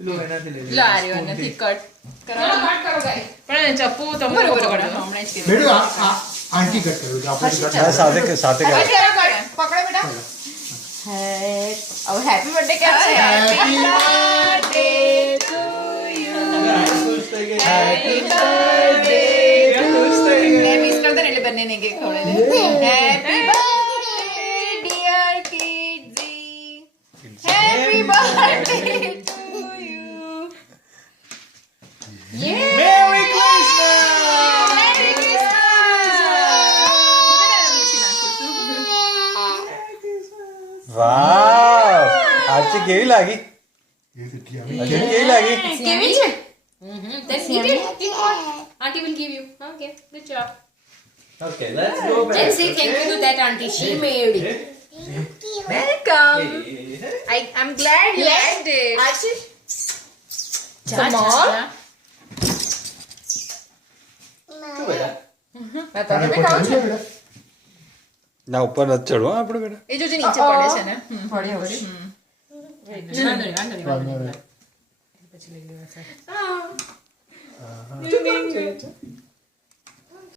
લો એનાથી લઈ લો આ રહ્યો નથી કટ ચલો કટ કરો ગાઈસ. પણ ચપ્પુ તમે બરોબર, પકડો બરોબર. હમણાં જ કીધું. બેડું આંટી કટ કર્યું છે આપણે કટ હા, સાથે સાથે હવે કરો. ચલો કટ. પકડો બેટા. હવે હેપી બર્થડે કેમ છે Happy birthday to you ખુશ થઈ ગઈ Happy birthday to you મેં મિસ કરતા ને એટલે બંનેને કેક ખવડાવી happy birthday dear kidsy happy birthday to you merry Christmas merry Christmas wow આજી કેવી લાગી? એ કેટલી આવે આજી કેવી લાગી? કેવી છે Then eat it. Auntie will give you. Okay, good job. Okay let's go Then back say thank you to that auntie. She made it. welcome I'm glad you liked it some more તારે કોઈ ખાવું છે બેટા? ના ઉપર નથી ચડવું હો આપણે બેટા. એ જો જે નીચે પડે છે ને વાંધો નહીં. વાંધો નહીં.